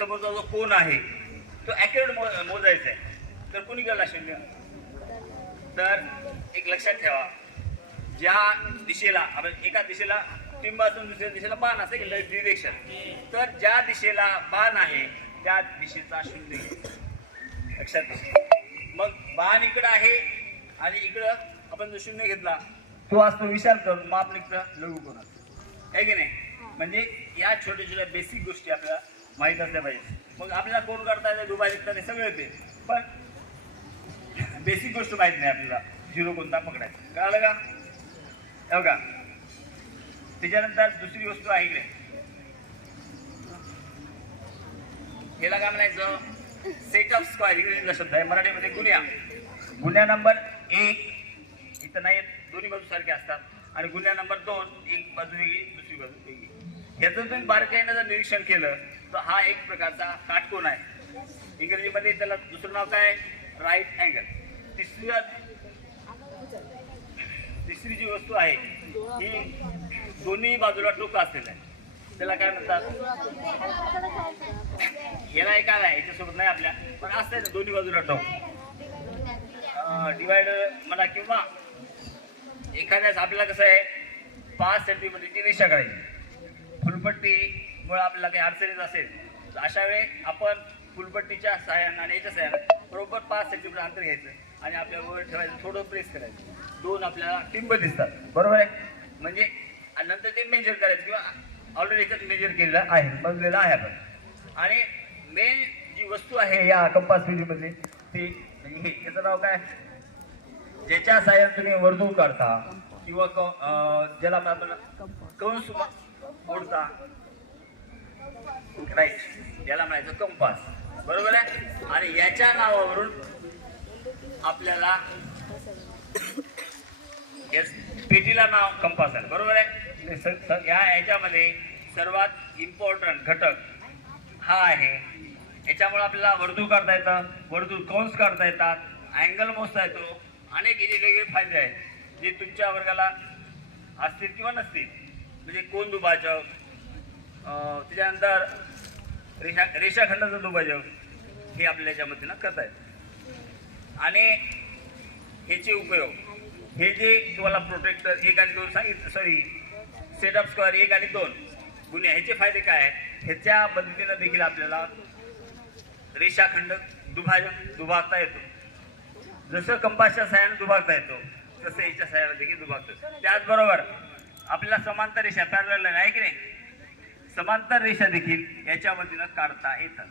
समोरचा जो कोण आहे तो ॲक्युरेट मोजायचा आहे. तर कुणी केला 0? तर एक लक्षात ठेवा, ज्या दिशेला आपण एका दिशेला टिंब असून दुसऱ्या दिशेला बाण असेल डिरेक्शन, तर ज्या दिशेला बाण आहे त्या दिशेचा 0 लक्षात घ्या. मग बाण इकडं आहे आणि इकडं आपण जो 0 घेतला तो असतो विशाल करून, माप निघतं लघु करून, आहे की नाही? म्हणजे या छोट्या छोट्या बेसिक गोष्टी आपल्याला माहीत असल्या पाहिजे. मग आपल्याला कोण करता येते, दुबा निघता ते सगळे येते, पण बेसिक गोष्ट माहित नाही आपल्याला, 0 कोणता पकडायचा. कळालं का? हो का? त्याच्यानंतर दुसरी वस्तू आहे इकडे, याला काय म्हणायचं? Set of square. इंग्रजीतला शब्द आहे, मराठीमध्ये गुन्ह्या. गुन्ह्या नंबर 1 इथं नाही, दोन्ही बाजू सारखे असतात. आणि गुन्ह्या नंबर 2 एक बाजू वेगळी दुसरी बाजू वेगळी. ह्याचं तुम्ही बारकाईनं जर निरीक्षण केलं तर हा एक प्रकारचा काटकोन आहे. इंग्रजीमध्ये त्याला दुसरं नाव काय? Right angle. तिसरी जी वस्तू आहे ही दोन्ही बाजूला टोक असलेलं आहे, त्याला काय म्हणतात? याला एक आहे, याच्यासोबत नाही आपल्या, पण असतं ना दोन्ही बाजूला टोक, डिवायडर म्हणा. किंवा एखाद्याच आपल्याला कसं आहे 5 सेंटीमीटरची रेषा काढायची, फुलपट्टीमुळे आपल्याला काही अडचणीत असेल तर अशा वेळी आपण फुलपट्टीच्या सहाय्यानं आणि याच्या सहाय्यानं बरोबर 5 सेंटीमीटर अंतर घ्यायचं आणि आपल्या वर ठेवायचं, थोडं प्रेस करायचं, 2 आपल्याला टिंब दिसतात, बरोबर आहे? म्हणजे नंतर ते मेजर करायचं, किंवा ऑलरेडी एकच मेजर केलेलं आहे, बघलेलं आहे आपण. आणि मेन जी वस्तू आहे या कंपास विधीमध्ये ती म्हणजे याचं नाव काय? ज्याच्या सहाय्याने तुम्ही वर्तुळ काढता किंवा ज्याला आपण कंस मोडता, राईट, याला म्हणायचं कंपास, बरोबर आहे? आणि याच्या नावावरून आपल्याला पेटीला नाव कंपास आहे, बरोबर आहे? याच्यामध्ये सर्वात इम्पॉर्टंट घटक हा आहे. याच्यामुळे आपल्याला वर्तुळ काढता येतं, वर्तुळ कंस काढता येतात, अँगल मोजता येतो, अनेक याचे वेगळे फायदे आहेत जे तुमच्या वर्गाला असतील किंवा नसतील. म्हणजे कोन दुभाजक, त्याच्यानंतर रेषाखंडाचं दुभाजक, हे आपल्या याच्यामध्ये ना करता येतं. आणि ह्याचे उपयोग, हे जे तुम्हाला प्रोटेक्टर 1 आणि 2 सांगितलं, सॉरी सेट ऑफ स्क्वेअर 1 आणि 2 गुन्हे, ह्याचे फायदे काय आहेत? ह्याच्या पद्धतीनं देखील आपल्याला रेषाखंड दुभागता येतो. जसं कंपासच्या सहाय्याने दुभागता येतो तसं याच्या सहाय्याने देखील दुभागतो. त्याचबरोबर आपल्याला समांतर रेषा, पॅरलल लाईन आहे की नाही, समांतर रेषा देखील याच्या मधून काढता येतात.